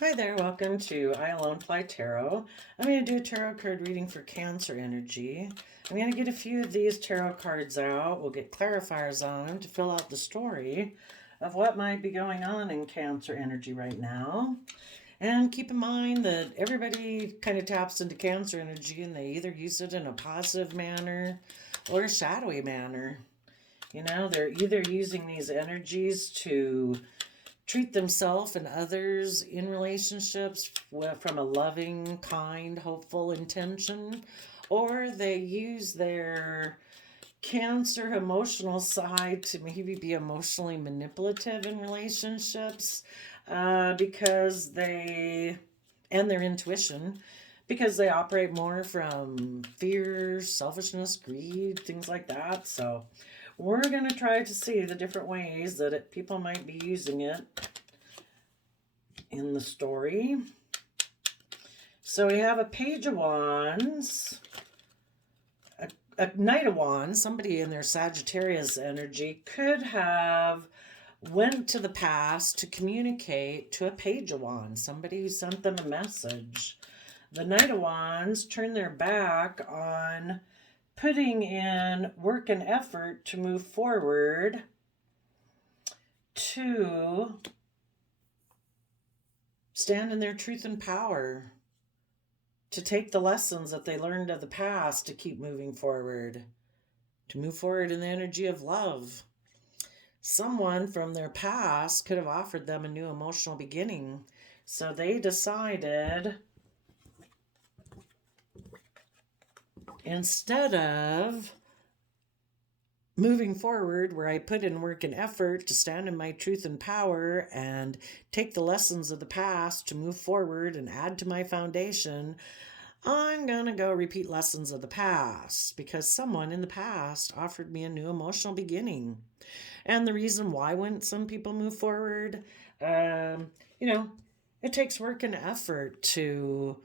Hi there, welcome to I Alone Fly Tarot. I'm going to do a tarot card reading for Cancer energy. I'm going to get a few of these tarot cards out. We'll get clarifiers on them to fill out the story of what might be going on in Cancer energy right now. And keep in mind that everybody kind of taps into Cancer energy and they either use it in a positive manner or a shadowy manner. You know, they're either using these energies to treat themselves and others in relationships from a loving, kind, hopeful intention, or they use their Cancer emotional side to maybe be emotionally manipulative in relationships because they, and their intuition, because they operate more from fear, selfishness, greed, things like that. So we're going to try to see the different ways that people might be using it in the story. So we have a Page of Wands, a Knight of Wands. Somebody in their Sagittarius energy could have went to the past to communicate to a Page of Wands, somebody who sent them a message. The Knight of Wands turned their back on putting in work and effort to move forward to stand in their truth and power, to take the lessons that they learned of the past to keep moving forward, to move forward in the energy of love. Someone from their past could have offered them a new emotional beginning. So they decided, instead of moving forward where I put in work and effort to stand in my truth and power and take the lessons of the past to move forward and add to my foundation, I'm going to go repeat lessons of the past because someone in the past offered me a new emotional beginning. And the reason why wouldn't some people move forward? You know, it takes work and effort to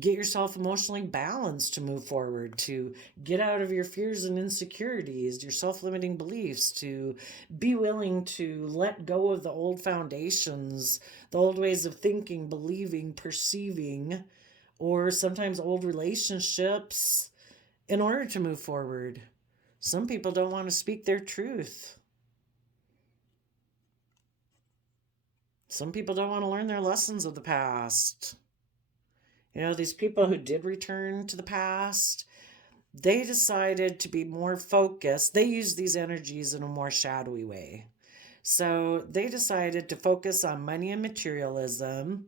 get yourself emotionally balanced to move forward, to get out of your fears and insecurities, your self limiting beliefs, to be willing to let go of the old foundations, the old ways of thinking, believing, perceiving, or sometimes old relationships in order to move forward. Some people don't want to speak their truth. Some people don't want to learn their lessons of the past. You know, these people who did return to the past, they decided to be more focused. They used these energies in a more shadowy way. So they decided to focus on money and materialism,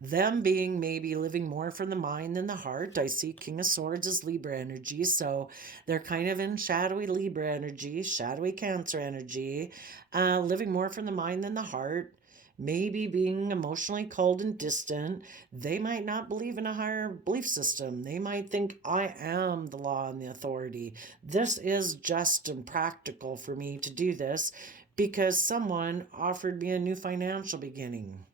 them being maybe living more from the mind than the heart. I see King of Swords as Libra energy, so they're kind of in shadowy Libra energy, shadowy Cancer energy, living more from the mind than the heart, maybe being emotionally cold and distant. They might not believe in a higher belief system. They might think, I am the law and the authority. This is just and practical for me to do this because someone offered me a new financial beginning.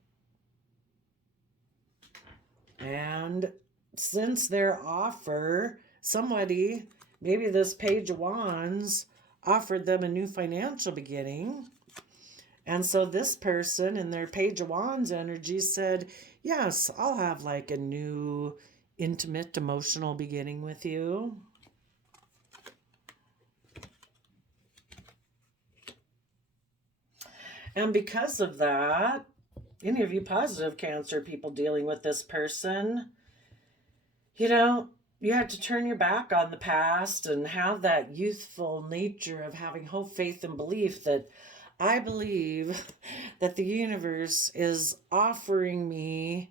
And since their offer, somebody, maybe this Page of Wands, offered them a new financial beginning. And so this person in their Page of Wands energy said, yes, I'll have like a new intimate emotional beginning with you. And because of that, any of you positive Cancer people dealing with this person, you know, you have to turn your back on the past and have that youthful nature of having hope, faith, and belief that I believe that the universe is offering me,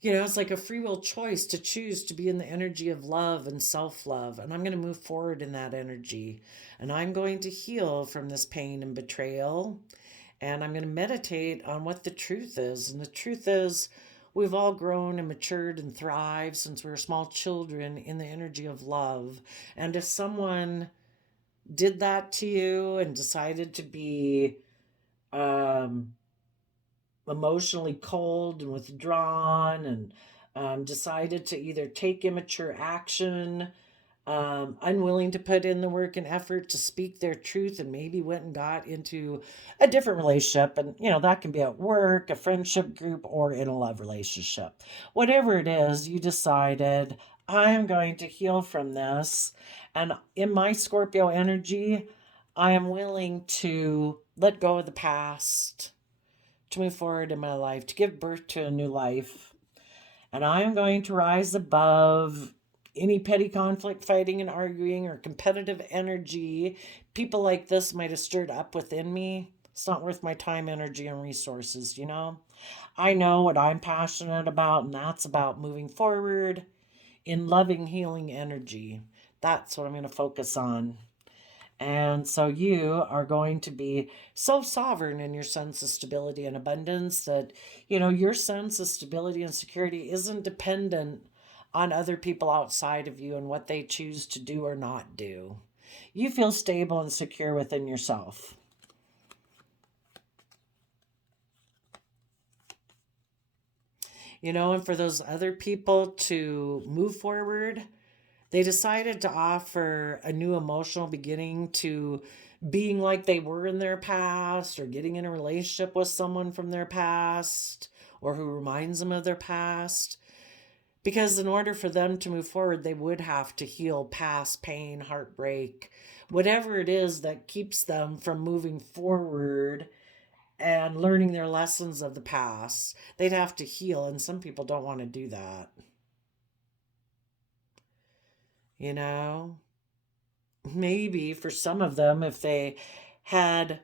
you know, it's like a free will choice to choose to be in the energy of love and self love. And I'm going to move forward in that energy. And I'm going to heal from this pain and betrayal. And I'm going to meditate on what the truth is. And the truth is, we've all grown and matured and thrived since we were small children in the energy of love. And if someone did that to you and decided to be um, emotionally cold and withdrawn and decided to either take immature action unwilling to put in the work and effort to speak their truth, and maybe went and got into a different relationship. And, that can be at work, a friendship group, or in a love relationship. Whatever it is, you decided, I am going to heal from this. And in my Scorpio energy, I am willing to let go of the past, to move forward in my life, to give birth to a new life. And I am going to rise above any petty conflict, fighting, and arguing, or competitive energy people like this might have stirred up within me. It's not worth my time, energy, and resources, I know what I'm passionate about, and that's about moving forward in loving, healing energy. That's what I'm going to focus on. And so you are going to be so sovereign in your sense of stability and abundance that, your sense of stability and security isn't dependent on other people outside of you and what they choose to do or not do. You feel stable and secure within yourself. And for those other people to move forward, they decided to offer a new emotional beginning to being like they were in their past, or getting in a relationship with someone from their past, or who reminds them of their past. Because in order for them to move forward, they would have to heal past pain, heartbreak, whatever it is that keeps them from moving forward and learning their lessons of the past. They'd have to heal, and some people don't want to do that. Maybe for some of them, if they had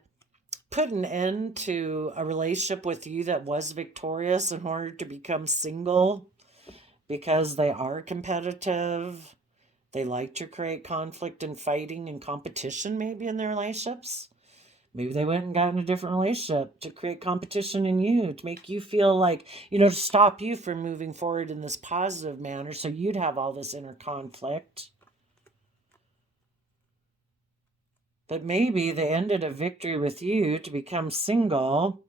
put an end to a relationship with you that was victorious in order to become single, because they are competitive, they like to create conflict and fighting and competition maybe in their relationships. Maybe they went and got in a different relationship to create competition in you, to make you feel like, to stop you from moving forward in this positive manner, so you'd have all this inner conflict. But maybe they ended a victory with you to become single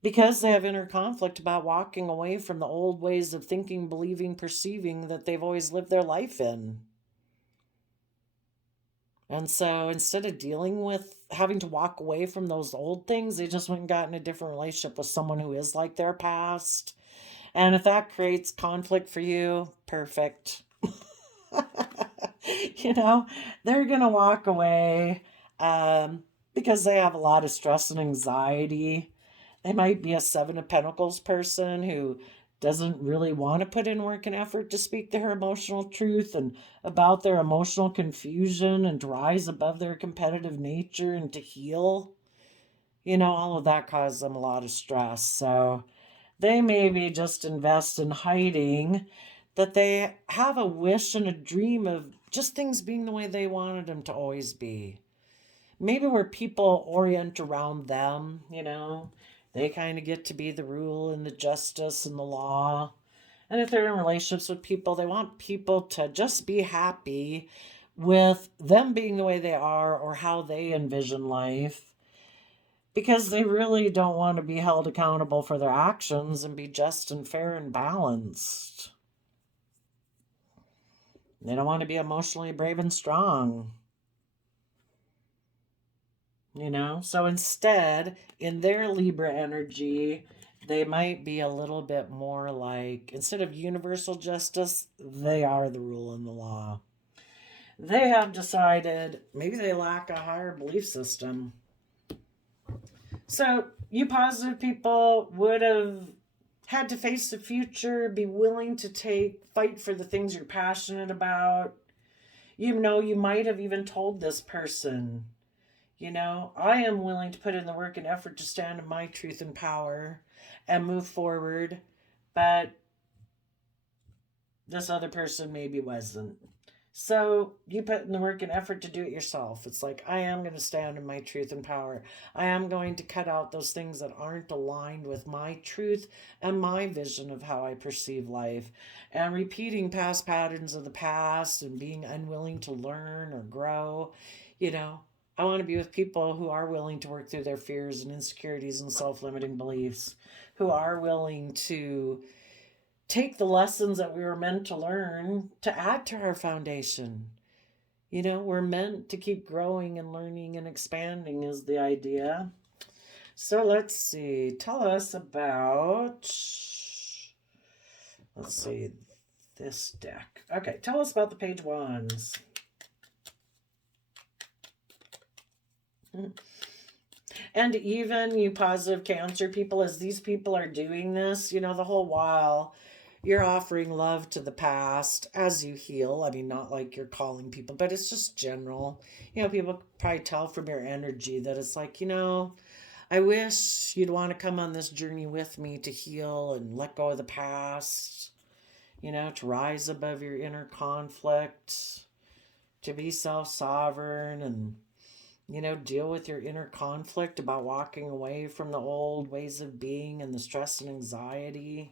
because they have inner conflict about walking away from the old ways of thinking, believing, perceiving that they've always lived their life in. And so instead of dealing with having to walk away from those old things, they just went and got in a different relationship with someone who is like their past. And if that creates conflict for you, perfect. They're going to walk away because they have a lot of stress and anxiety. They might be a Seven of Pentacles person who doesn't really want to put in work and effort to speak their emotional truth and about their emotional confusion and to rise above their competitive nature and to heal. All of that causes them a lot of stress. So they maybe just invest in hiding that they have a wish and a dream of just things being the way they wanted them to always be. Maybe where people orient around them, they kind of get to be the rule and the justice and the law. And if they're in relationships with people, they want people to just be happy with them being the way they are or how they envision life, because they really don't want to be held accountable for their actions and be just and fair and balanced. They don't want to be emotionally brave and strong. So instead, in their Libra energy, they might be a little bit more like, instead of universal justice, they are the rule and the law. They have decided maybe they lack a higher belief system. So you positive people would have had to face the future, be willing to fight for the things you're passionate about. You might have even told this person, I am willing to put in the work and effort to stand in my truth and power and move forward, but this other person maybe wasn't. So you put in the work and effort to do it yourself. It's like, I am going to stand in my truth and power. I am going to cut out those things that aren't aligned with my truth and my vision of how I perceive life. And repeating past patterns of the past and being unwilling to learn or grow, I want to be with people who are willing to work through their fears and insecurities and self-limiting beliefs, who are willing to take the lessons that we were meant to learn to add to our foundation. You know, we're meant to keep growing and learning and expanding is the idea. So let's see. Tell us about, let's see, this deck. Okay, tell us about the page wands. And even you positive Cancer people, as these people are doing this, you know, the whole while you're offering love to the past as you heal. I mean, not like you're calling people, but it's just general. You know, people probably tell from your energy that it's like, you know, I wish you'd want to come on this journey with me to heal and let go of the past, you know, to rise above your inner conflict, to be self sovereign and, you know, deal with your inner conflict about walking away from the old ways of being and the stress and anxiety.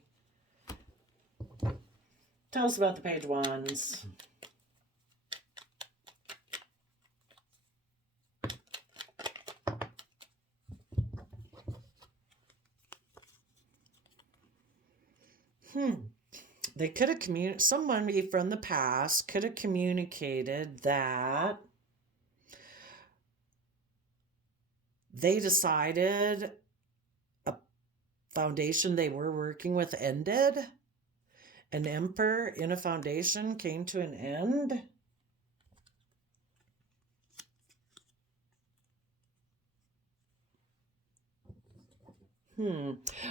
Tell us about the page wands. They could have communicated, somebody from the past could have communicated that they decided a foundation they were working with ended. An emperor in a foundation came to an end.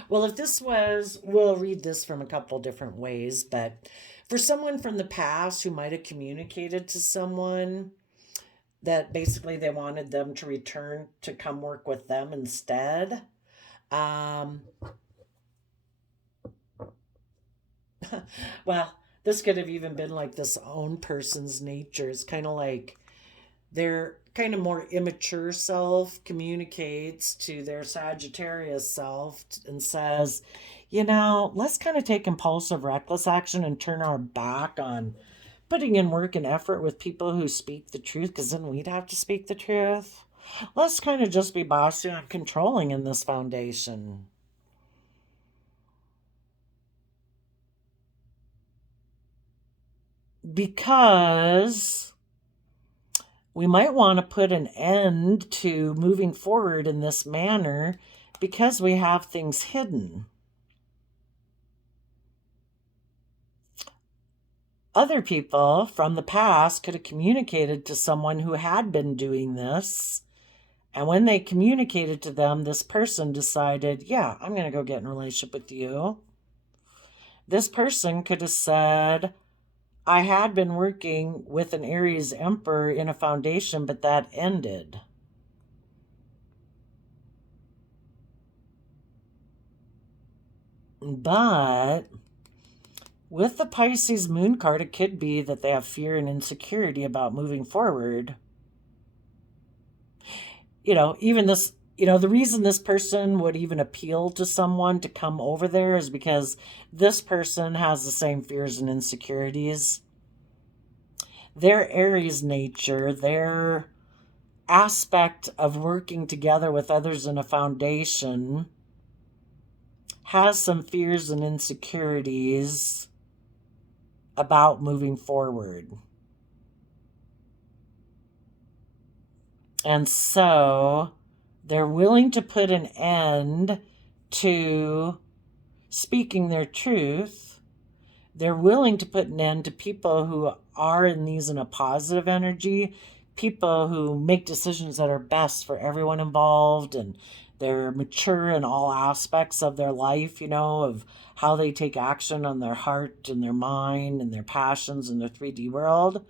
Well, if this was, we'll read this from a couple different ways, but for someone from the past who might have communicated to someone that basically they wanted them to return to come work with them instead, well, this could have even been like this own person's nature. It's kind of like their kind of more immature self communicates to their Sagittarius self and says, you know, let's kind of take impulsive, reckless action and turn our back on putting in work and effort with people who speak the truth, because then we'd have to speak the truth. Let's kind of just be bossy and controlling in this foundation. Because we might want to put an end to moving forward in this manner because we have things hidden. Other people from the past could have communicated to someone who had been doing this. And when they communicated to them, this person decided, yeah, I'm going to go get in a relationship with you. This person could have said, I had been working with an Aries emperor in a foundation, but that ended. But with the Pisces moon card, it could be that they have fear and insecurity about moving forward. You know, even this, you know, the reason this person would even appeal to someone to come over there is because this person has the same fears and insecurities. Their Aries nature, their aspect of working together with others in a foundation has some fears and insecurities about moving forward. And so they're willing to put an end to speaking their truth. They're willing to put an end to people who are in these in a positive energy, people who make decisions that are best for everyone involved, and they're mature in all aspects of their life, you know, of how they take action on their heart and their mind and their passions in their 3D world.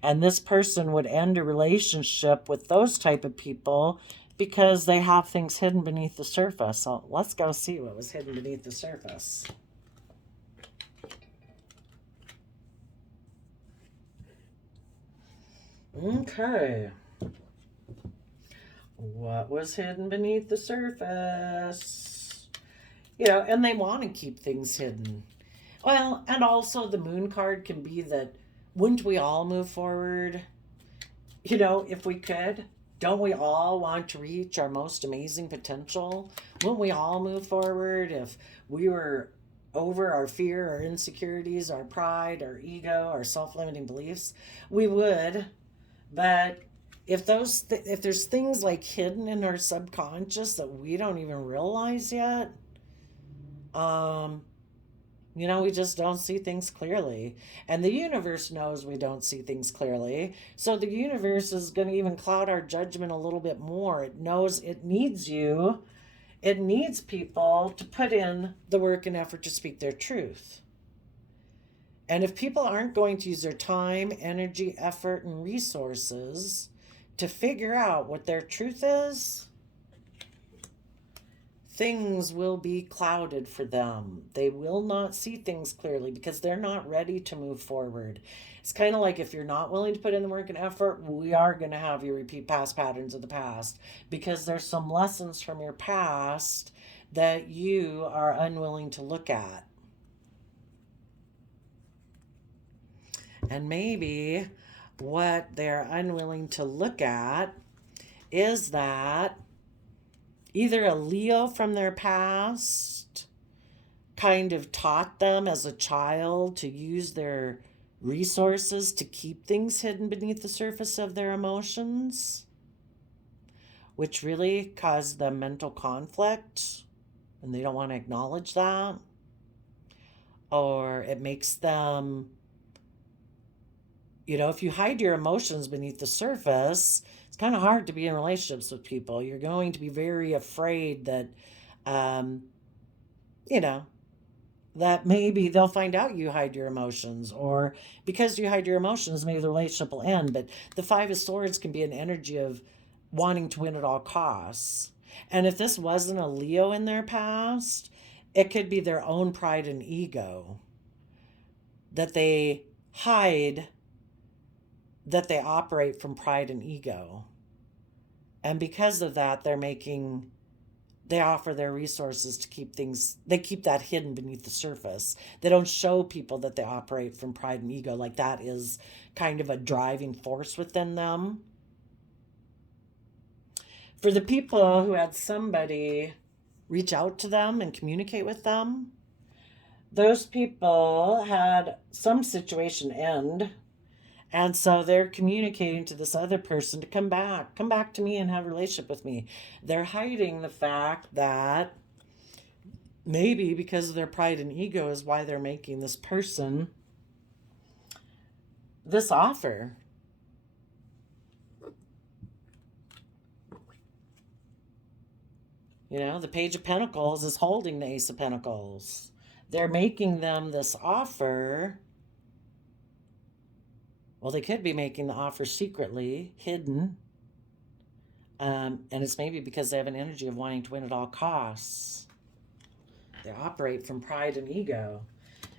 And this person would end a relationship with those type of people because they have things hidden beneath the surface. So let's go see what was hidden beneath the surface. Okay. What was hidden beneath the surface? You know, and they want to keep things hidden. Well, and also the moon card can be that, wouldn't we all move forward? You know, if we could. Don't we all want to reach our most amazing potential? Wouldn't we all move forward if we were over our fear, our insecurities, our pride, our ego, our self-limiting beliefs, we would. But if there's things like hidden in our subconscious that we don't even realize yet, um, we just don't see things clearly. And the universe knows we don't see things clearly. So the universe is going to even cloud our judgment a little bit more. It knows it needs you. It needs people to put in the work and effort to speak their truth. And if people aren't going to use their time, energy, effort, and resources to figure out what their truth is, things will be clouded for them. They will not see things clearly because they're not ready to move forward. It's kind of like if you're not willing to put in the work and effort, we are going to have you repeat past patterns of the past because there's some lessons from your past that you are unwilling to look at. And maybe what they're unwilling to look at is that either a Leo from their past kind of taught them as a child to use their resources to keep things hidden beneath the surface of their emotions, which really caused them mental conflict, and they don't want to acknowledge that. Or it makes them, if you hide your emotions beneath the surface, it's kind of hard to be in relationships with people. You're going to be very afraid that, you know, that maybe they'll find out you hide your emotions, or because you hide your emotions, maybe the relationship will end. But the Five of Swords can be an energy of wanting to win at all costs. And if this wasn't a Leo in their past, it could be their own pride and ego that they hide, that they operate from pride and ego. And because of that, they offer their resources to keep things, they keep that hidden beneath the surface. They don't show people that they operate from pride and ego, like that is kind of a driving force within them. For the people who had somebody reach out to them and communicate with them, those people had some situation end. And so they're communicating to this other person to come back to me and have a relationship with me. They're hiding the fact that maybe because of their pride and ego is why they're making this person this offer. The Page of Pentacles is holding the Ace of Pentacles. They're making them this offer. Well, they could be making the offer secretly, hidden. And it's maybe because they have an energy of wanting to win at all costs. They operate from pride and ego.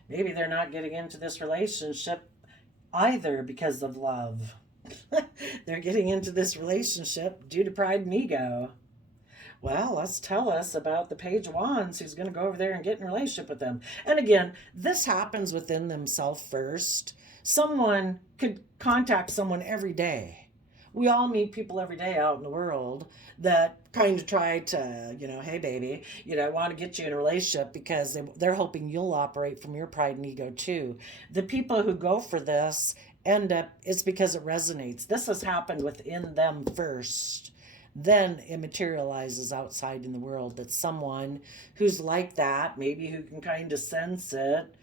Maybe they're not getting into this relationship either because of love. They're getting into this relationship due to pride and ego. Well, let's tell us about the Page of Wands who's going to go over there and get in a relationship with them. And again, this happens within themselves first. Someone could contact someone every day. We all meet people every day out in the world that kind of try to, hey, baby, I want to get you in a relationship because they're hoping you'll operate from your pride and ego too. The people who go for this end up, it's because it resonates. This has happened within them first. Then it materializes outside in the world that someone who's like that, maybe who can kind of sense it,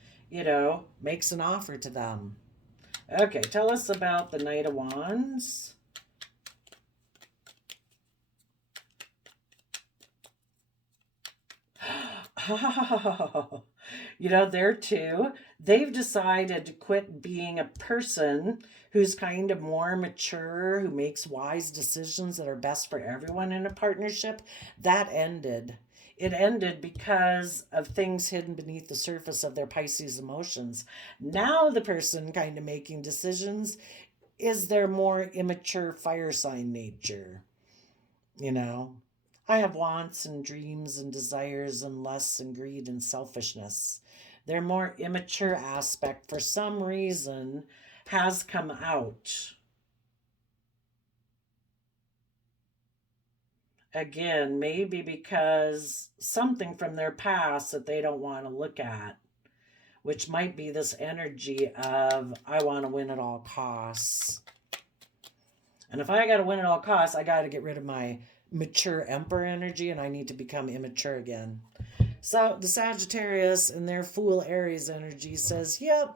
makes an offer to them. Okay, tell us about the Knight of Wands. Oh, there too, they've decided to quit being a person who's kind of more mature, who makes wise decisions that are best for everyone in a partnership. That ended. It ended because of things hidden beneath the surface of their Pisces emotions. Now the person kind of making decisions is their more immature fire sign nature. I have wants and dreams and desires and lusts and greed and selfishness. Their more immature aspect, for some reason, has come out. again, maybe because something from their past that they don't want to look at, which might be this energy of, I want to win at all costs. And if I got to win at all costs, I got to get rid of my mature emperor energy, and I need to become immature again. So the Sagittarius and their Fool Aries energy says, yep,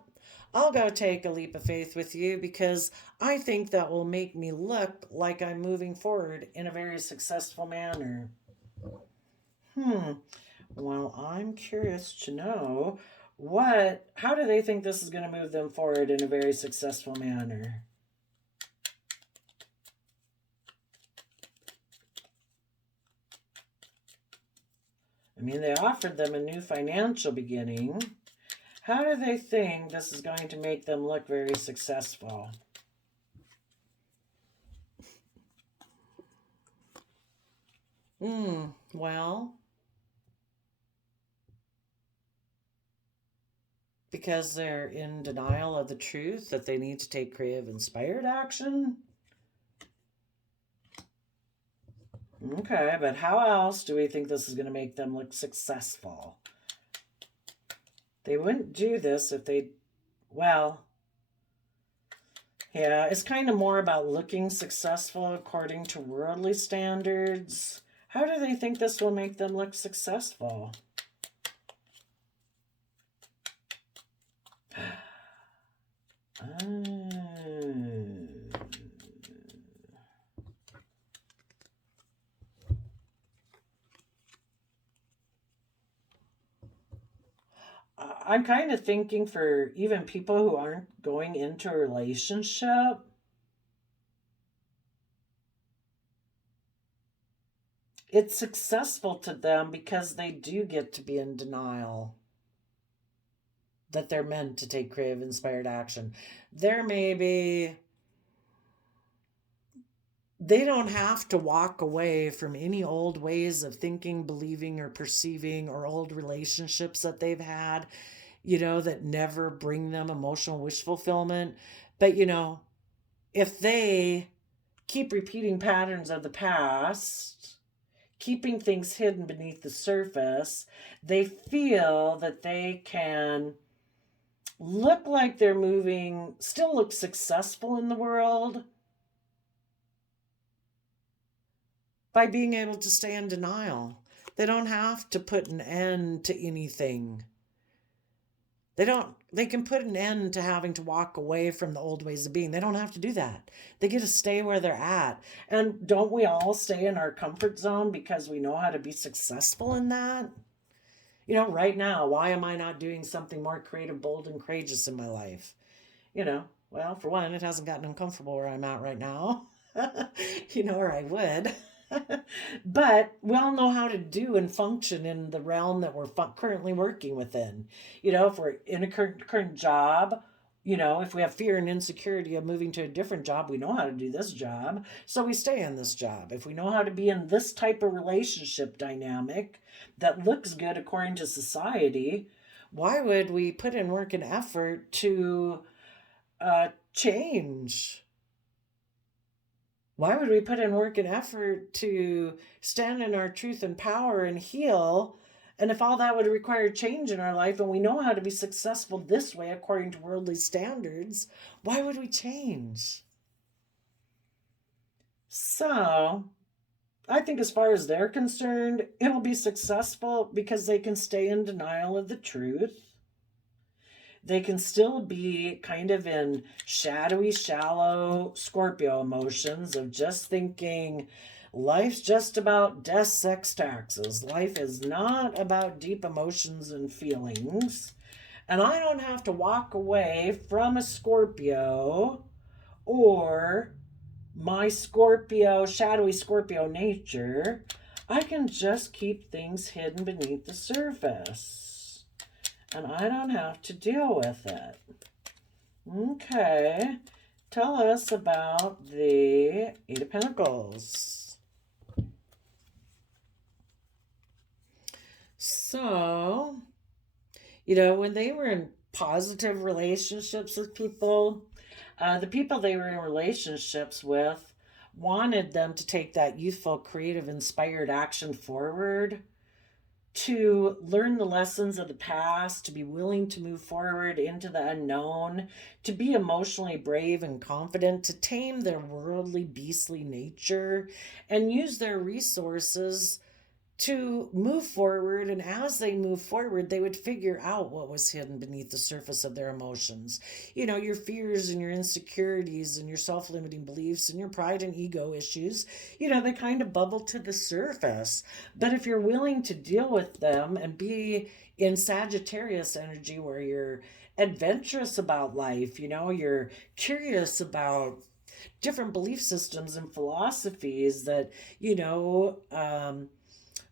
I'll go take a leap of faith with you because I think that will make me look like I'm moving forward in a very successful manner. Well, I'm curious to know how do they think this is going to move them forward in a very successful manner? I mean, they offered them a new financial beginning. How do they think this is going to make them look very successful? Well, because they're in denial of the truth that they need to take creative, inspired action. Okay, but how else do we think this is going to make them look successful? They wouldn't do this if they, well, yeah, it's kind of more about looking successful according to worldly standards. How do they think this will make them look successful? I'm kind of thinking for even people who aren't going into a relationship, it's successful to them because they do get to be in denial that they're meant to take creative, inspired action. There may be, they don't have to walk away from any old ways of thinking, believing, or perceiving, or old relationships that they've had, that never bring them emotional wish fulfillment. But, if they keep repeating patterns of the past, keeping things hidden beneath the surface, they feel that they can look like they're moving, still look successful in the world by being able to stay in denial. They don't have to put an end to anything. They can put an end to having to walk away from the old ways of being. They don't have to do that. They get to stay where they're at. And don't we all stay in our comfort zone because we know how to be successful in that? Right now, why am I not doing something more creative, bold, and courageous in my life? Well, for one, it hasn't gotten uncomfortable where I'm at right now, or I would. But we all know how to do and function in the realm that we're currently working within. If we're in a current job, if we have fear and insecurity of moving to a different job, we know how to do this job, so we stay in this job. If we know how to be in this type of relationship dynamic that looks good according to society, why would we put in work and effort to change? Why would we put in work and effort to stand in our truth and power and heal? And if all that would require change in our life, and we know how to be successful this way according to worldly standards, why would we change? So, I think as far as they're concerned, it'll be successful because they can stay in denial of the truth. They can still be kind of in shadowy, shallow Scorpio emotions of just thinking life's just about death, sex, taxes. Life is not about deep emotions and feelings. And I don't have to walk away from a Scorpio or my Scorpio, shadowy Scorpio nature. I can just keep things hidden beneath the surface. And I don't have to deal with it. Okay. Tell us about the Eight of Pentacles. So, when they were in positive relationships with people, the people they were in relationships with wanted them to take that youthful, creative, inspired action forward, to learn the lessons of the past, to be willing to move forward into the unknown, to be emotionally brave and confident, to tame their worldly, beastly nature, and use their resources to move forward. And as they move forward, they would figure out what was hidden beneath the surface of their emotions. Your fears and your insecurities and your self-limiting beliefs and your pride and ego issues, they kind of bubble to the surface. But if you're willing to deal with them and be in Sagittarius energy, where you're adventurous about life, you're curious about different belief systems and philosophies, that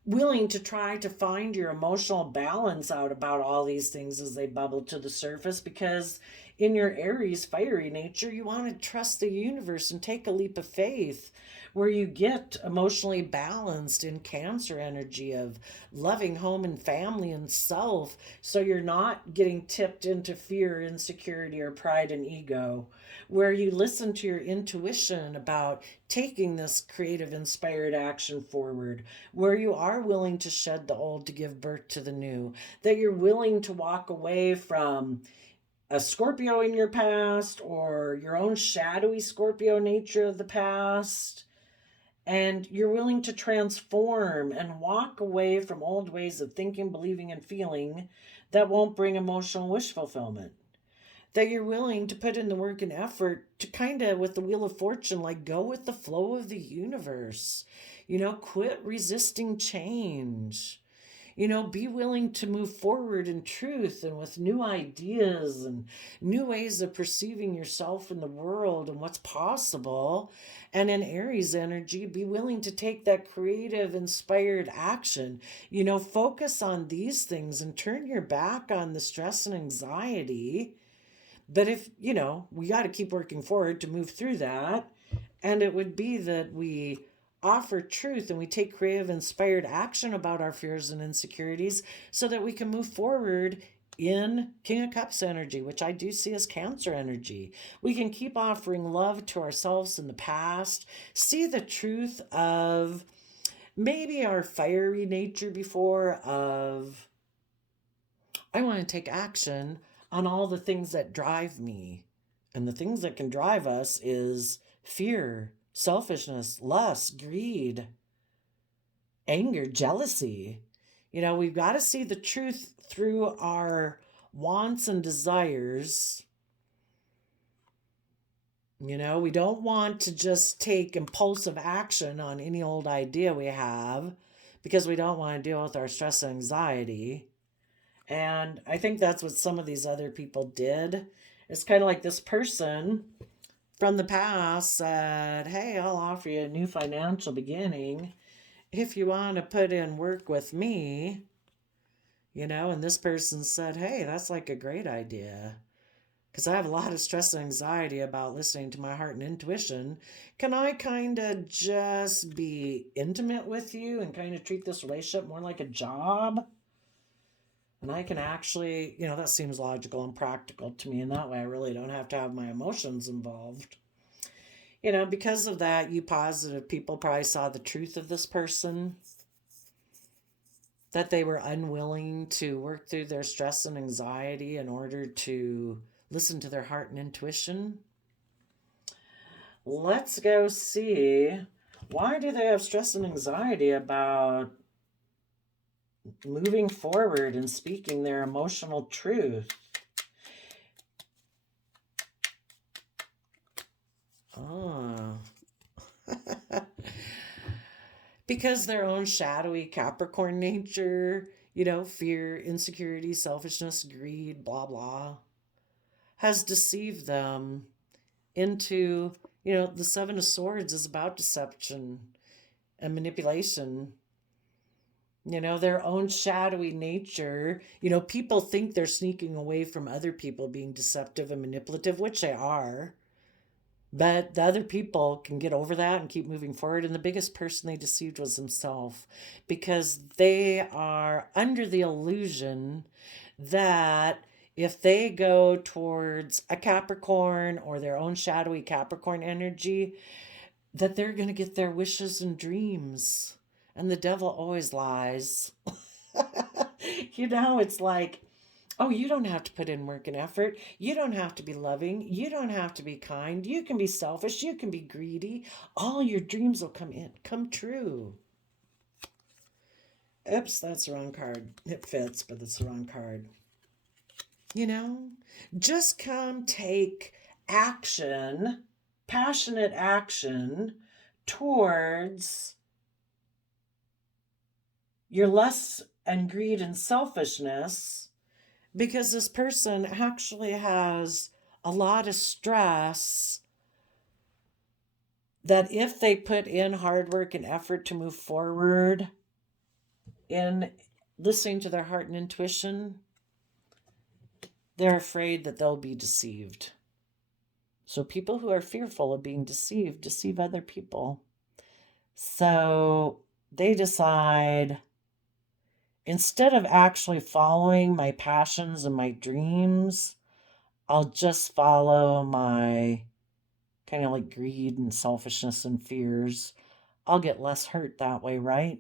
willing to try to find your emotional balance out about all these things as they bubble to the surface, because in your Aries fiery nature, you want to trust the universe and take a leap of faith, where you get emotionally balanced in Cancer energy of loving home and family and self, so you're not getting tipped into fear, insecurity, or pride and ego, where you listen to your intuition about taking this creative, inspired action forward, where you are willing to shed the old to give birth to the new, that you're willing to walk away from a Scorpio in your past, or your own shadowy Scorpio nature of the past, and you're willing to transform and walk away from old ways of thinking, believing, and feeling that won't bring emotional wish fulfillment. That you're willing to put in the work and effort to kind of, with the wheel of fortune, like go with the flow of the universe. Quit resisting change. Be willing to move forward in truth and with new ideas and new ways of perceiving yourself in the world and what's possible. And in Aries energy, be willing to take that creative, inspired action. Focus on these things and turn your back on the stress and anxiety. But if, we got to keep working forward to move through that. And it would be that we offer truth and we take creative, inspired action about our fears and insecurities, so that we can move forward in King of Cups energy, which I do see as Cancer energy. We can keep offering love to ourselves in the past, see the truth of maybe our fiery nature before, of I want to take action on all the things that drive me. And the things that can drive us is fear, selfishness, lust, greed, anger, jealousy. We've got to see the truth through our wants and desires. We don't want to just take impulsive action on any old idea we have, because we don't want to deal with our stress and anxiety. And I think that's what some of these other people did. It's kind of like this person from the past said, hey, I'll offer you a new financial beginning if you want to put in work with me. And this person said, hey, that's like a great idea, because I have a lot of stress and anxiety about listening to my heart and intuition. Can I kind of just be intimate with you and kind of treat this relationship more like a job? And I can actually, that seems logical and practical to me. And that way I really don't have to have my emotions involved. Because of that, you positive people probably saw the truth of this person, that they were unwilling to work through their stress and anxiety in order to listen to their heart and intuition. Let's go see, why do they have stress and anxiety about moving forward and speaking their emotional truth? Because their own shadowy Capricorn nature, fear, insecurity, selfishness, greed, blah, blah, has deceived them into, the Seven of Swords is about deception and manipulation. Their own shadowy nature. People think they're sneaking away from other people being deceptive and manipulative, which they are. But the other people can get over that and keep moving forward. And the biggest person they deceived was himself, because they are under the illusion that if they go towards a Capricorn or their own shadowy Capricorn energy, that they're going to get their wishes and dreams. And the devil always lies. It's like, oh, you don't have to put in work and effort. You don't have to be loving. You don't have to be kind. You can be selfish. You can be greedy. All your dreams will come true. Oops, that's the wrong card. It fits, but it's the wrong card. Just come take action, passionate action towards your lust and greed and selfishness, because this person actually has a lot of stress that if they put in hard work and effort to move forward in listening to their heart and intuition, they're afraid that they'll be deceived. So people who are fearful of being deceived deceive other people. So they decide, instead of actually following my passions and my dreams, I'll just follow my kind of like greed and selfishness and fears. I'll get less hurt that way, right?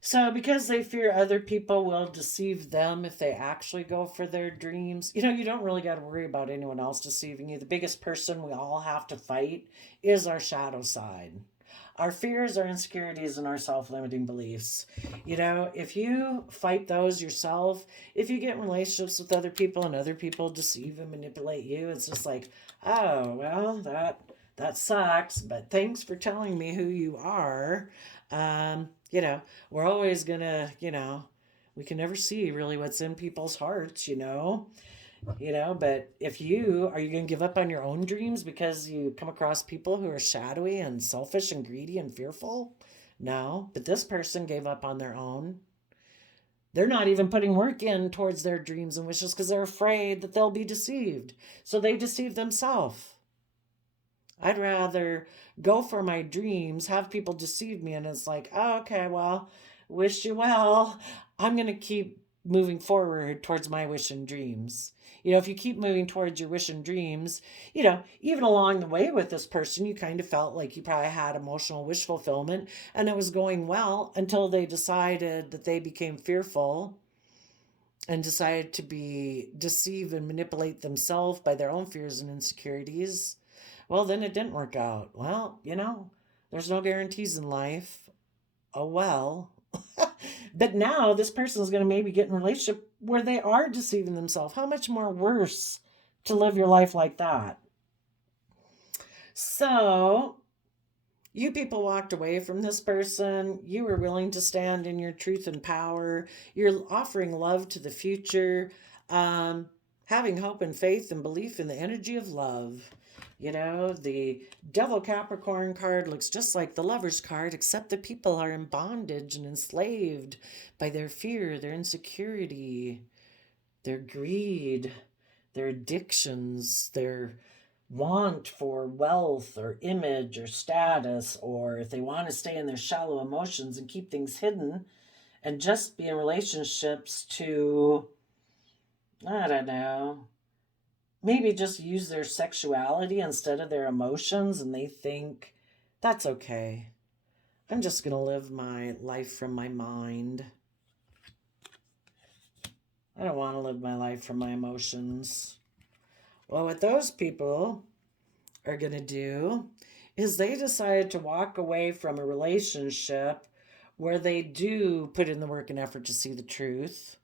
So because they fear other people will deceive them if they actually go for their dreams, you don't really got to worry about anyone else deceiving you. The biggest person we all have to fight is our shadow side. Our fears, our insecurities, and our self-limiting beliefs. If you fight those yourself, if you get in relationships with other people and other people deceive and manipulate you, it's just like, oh, well, that sucks, but thanks for telling me who you are. We're always gonna, we can never see really what's in people's hearts, but are you going to give up on your own dreams because you come across people who are shadowy and selfish and greedy and fearful? No, but this person gave up on their own. They're not even putting work in towards their dreams and wishes because they're afraid that they'll be deceived. So they deceive themselves. I'd rather go for my dreams, have people deceive me, and it's like, oh, okay, well, wish you well. I'm going to keep moving forward towards my wish and dreams. If you keep moving towards your wish and dreams, even along the way with this person, you kind of felt like you probably had emotional wish fulfillment and it was going well until they decided that they became fearful and decided to deceive and manipulate themselves by their own fears and insecurities. Well, then it didn't work out. Well, there's no guarantees in life. Oh, well. But now this person is going to maybe get in a relationship where they are deceiving themselves. How much more worse to live your life like that? So, you people walked away from this person. You were willing to stand in your truth and power. You're offering love to the future, having hope and faith and belief in the energy of love. The Devil Capricorn card looks just like the Lover's card, except the people are in bondage and enslaved by their fear, their insecurity, their greed, their addictions, their want for wealth or image or status, or if they want to stay in their shallow emotions and keep things hidden and just be in relationships to, I don't know, maybe just use their sexuality instead of their emotions, and they think, that's okay. I'm just going to live my life from my mind. I don't want to live my life from my emotions. Well, what those people are going to do is they decided to walk away from a relationship where they do put in the work and effort to see the truth.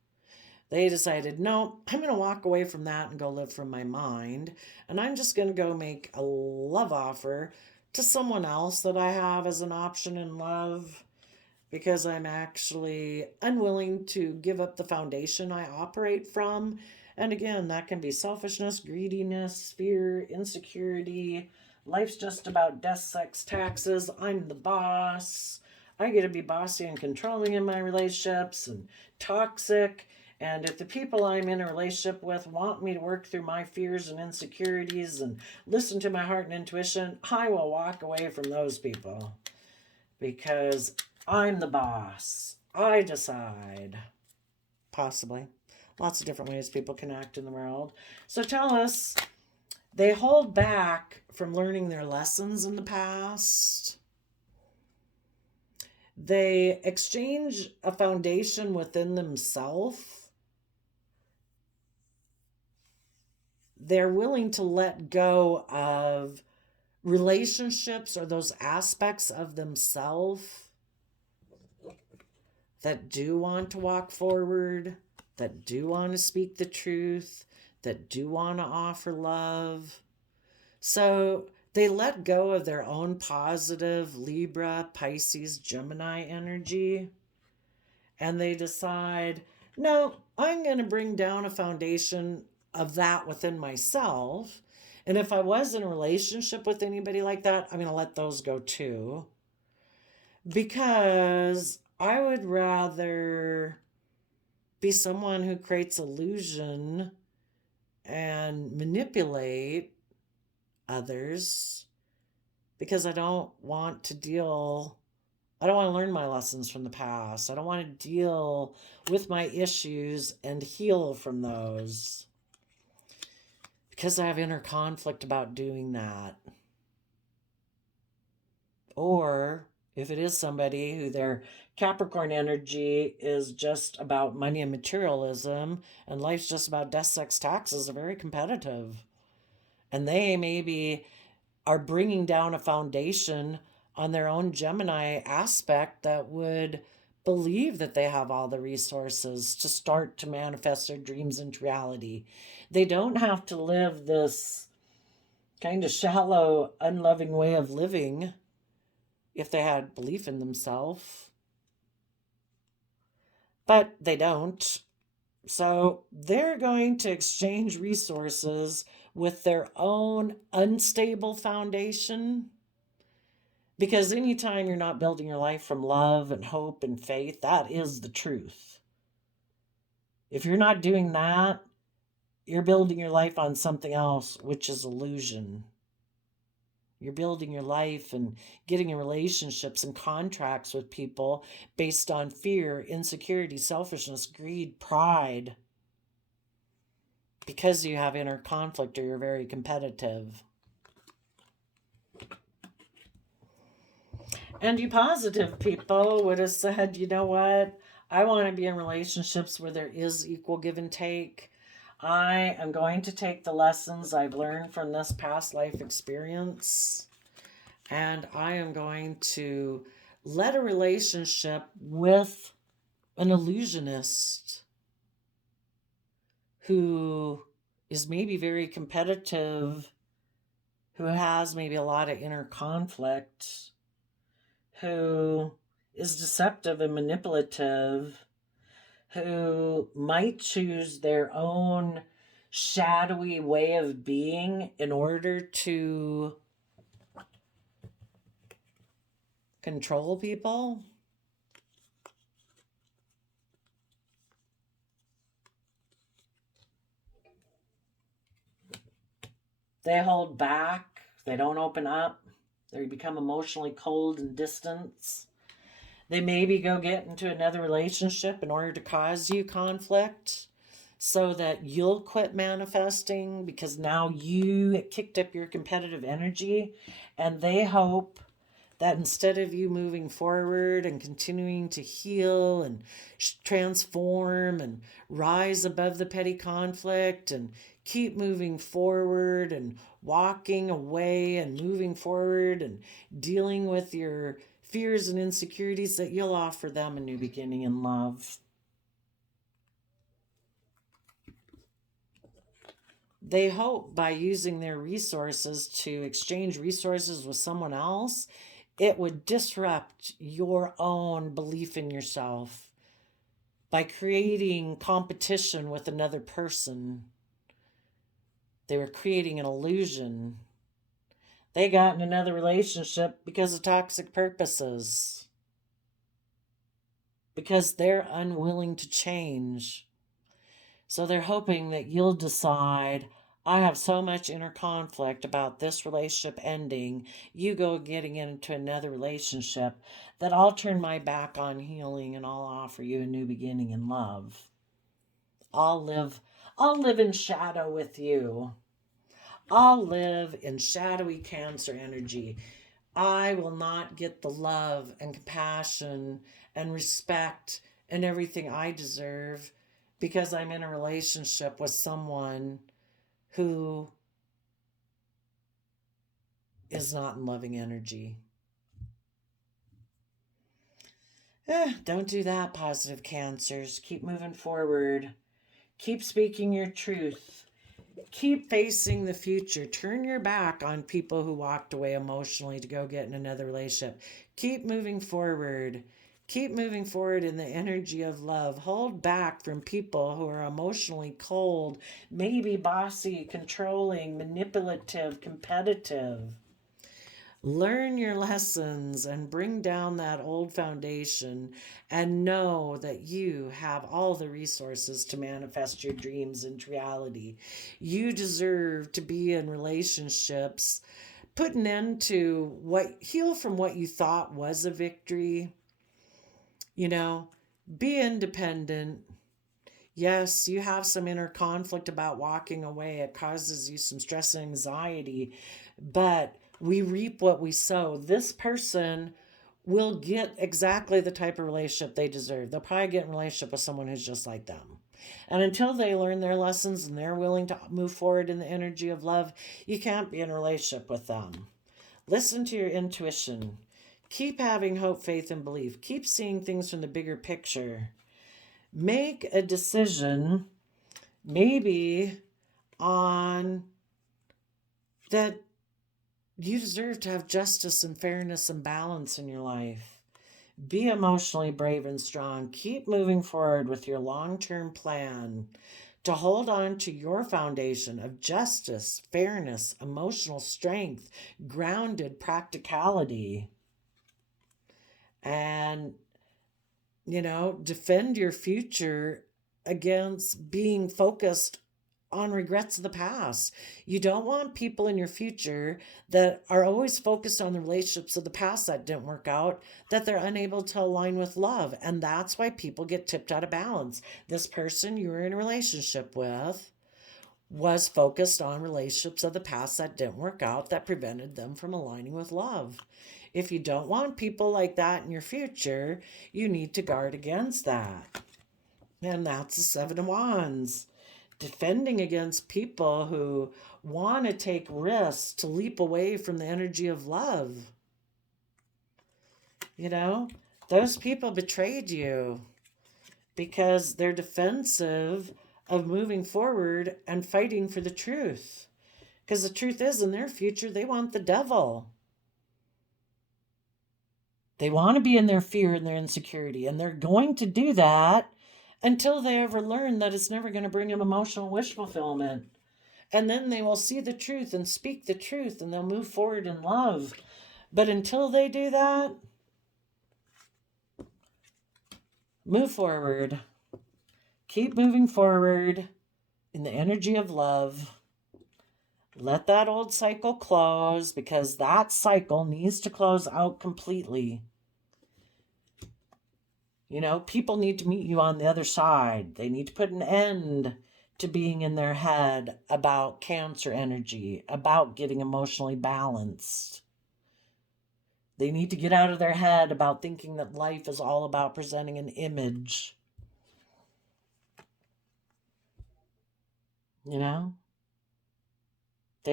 They decided, no, I'm going to walk away from that and go live from my mind. And I'm just going to go make a love offer to someone else that I have as an option in love, because I'm actually unwilling to give up the foundation I operate from. And again, that can be selfishness, greediness, fear, insecurity. Life's just about death, sex, taxes. I'm the boss. I get to be bossy and controlling in my relationships and toxic. And if the people I'm in a relationship with want me to work through my fears and insecurities and listen to my heart and intuition, I will walk away from those people because I'm the boss. I decide. Possibly. Lots of different ways people can act in the world. So tell us, they hold back from learning their lessons in the past. They exchange a foundation within themselves. They're willing to let go of relationships or those aspects of themselves that do want to walk forward, that do want to speak the truth, that do want to offer love. So they let go of their own positive Libra, Pisces, Gemini energy, and they decide, no, I'm going to bring down a foundation of that within myself. And if I was in a relationship with anybody like that, I'm going to let those go too. Because I would rather be someone who creates illusion and manipulate others, because I don't want to learn my lessons from the past. I don't want to deal with my issues and heal from those, because I have inner conflict about doing that. Or if it is somebody who their Capricorn energy is just about money and materialism, and life's just about death, sex, taxes, are very competitive. And they maybe are bringing down a foundation on their own Gemini aspect that would believe that they have all the resources to start to manifest their dreams into reality. They don't have to live this kind of shallow, unloving way of living if they had belief in themselves. But they don't. So they're going to exchange resources with their own unstable foundation. Because anytime you're not building your life from love and hope and faith, that is the truth. If you're not doing that, you're building your life on something else, which is illusion. You're building your life and getting in relationships and contracts with people based on fear, insecurity, selfishness, greed, pride, because you have inner conflict or you're very competitive. And you positive people would have said, you know what? I want to be in relationships where there is equal give and take. I am going to take the lessons I've learned from this past life experience, and I am going to let a relationship with an illusionist who is maybe very competitive, who has maybe a lot of inner conflict, who is deceptive and manipulative, who might choose their own shadowy way of being in order to control people. They hold back. They don't open up. They become emotionally cold and distant. They maybe go get into another relationship in order to cause you conflict so that you'll quit manifesting, because now you kicked up your competitive energy, and they hope that instead of you moving forward and continuing to heal and transform and rise above the petty conflict and keep moving forward and walking away and moving forward and dealing with your fears and insecurities, that you'll offer them a new beginning in love. They hope by using their resources to exchange resources with someone else, it would disrupt your own belief in yourself by creating competition with another person. They were creating an illusion. They got in another relationship because of toxic purposes, because they're unwilling to change. So they're hoping that you'll decide, I have so much inner conflict about this relationship ending, you go getting into another relationship, that I'll turn my back on healing and I'll offer you a new beginning in love. I'll live in shadow with you. I'll live in shadowy Cancer energy. I will not get the love and compassion and respect and everything I deserve because I'm in a relationship with someone who is not in loving energy. Don't do that, positive Cancers. Keep moving forward. Keep speaking your truth. Keep facing the future. Turn your back on people who walked away emotionally to go get in another relationship. Keep moving forward. Keep moving forward in the energy of love. Hold back from people who are emotionally cold, maybe bossy, controlling, manipulative, competitive. Learn your lessons and bring down that old foundation and know that you have all the resources to manifest your dreams into reality. You deserve to be in relationships, put an end to heal from what you thought was a victory. Be independent. Yes, you have some inner conflict about walking away. It causes you some stress and anxiety, but we reap what we sow. This person will get exactly the type of relationship they deserve. They'll probably get in a relationship with someone who's just like them. And until they learn their lessons and they're willing to move forward in the energy of love, you can't be in a relationship with them. Listen to your intuition. Keep having hope, faith, and belief. Keep seeing things from the bigger picture. Make a decision, maybe on that you deserve to have justice and fairness and balance in your life. Be emotionally brave and strong. Keep moving forward with your long-term plan to hold on to your foundation of justice, fairness, emotional strength, grounded practicality. And, defend your future against being focused on regrets of the past. You don't want people in your future that are always focused on the relationships of the past that didn't work out, that they're unable to align with love. And that's why people get tipped out of balance. This person you were in a relationship with was focused on relationships of the past that didn't work out, that prevented them from aligning with love. If you don't want people like that in your future, you need to guard against that. And that's the Seven of Wands. Defending against people who want to take risks to leap away from the energy of love. Those people betrayed you because they're defensive of moving forward and fighting for the truth. Because the truth is, in their future, they want the devil. They want to be in their fear and their insecurity, and they're going to do that until they ever learn that it's never going to bring them emotional wish fulfillment. And then they will see the truth and speak the truth, and they'll move forward in love. But until they do that, move forward. Keep moving forward in the energy of love. Let that old cycle close, because that cycle needs to close out completely. People need to meet you on the other side. They need to put an end to being in their head about Cancer energy, about getting emotionally balanced. They need to get out of their head about thinking that life is all about presenting an image. They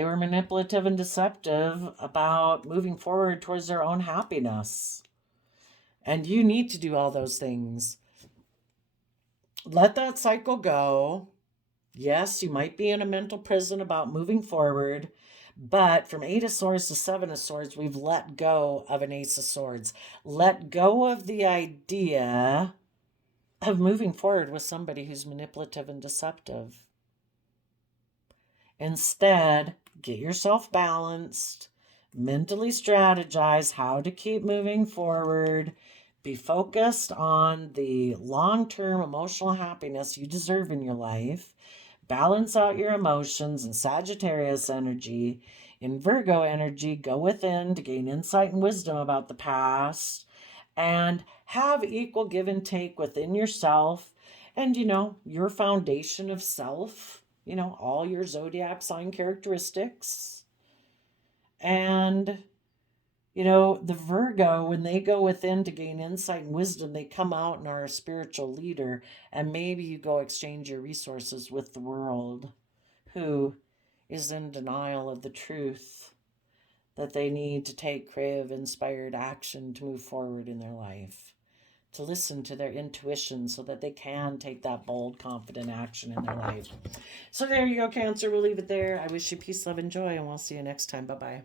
were manipulative and deceptive about moving forward towards their own happiness. And you need to do all those things. Let that cycle go. Yes, you might be in a mental prison about moving forward, but from 8 of Swords to 7 of Swords, we've let go of an Ace of Swords. Let go of the idea of moving forward with somebody who's manipulative and deceptive. Instead, get yourself balanced, mentally strategize how to keep moving forward, be focused on the long-term emotional happiness you deserve in your life, balance out your emotions in Sagittarius energy. In Virgo energy, go within to gain insight and wisdom about the past, and have equal give and take within yourself, And, you know, your foundation of self, you know, all your zodiac sign characteristics. And, you know, the Virgo, when they go within to gain insight and wisdom, they come out and are a spiritual leader. And maybe you go exchange your resources with the world, who is in denial of the truth that they need to take creative, inspired action to move forward in their life, to listen to their intuition so that they can take that bold, confident action in their life. So there you go, Cancer. We'll leave it there. I wish you peace, love, and joy, and we'll see you next time. Bye-bye.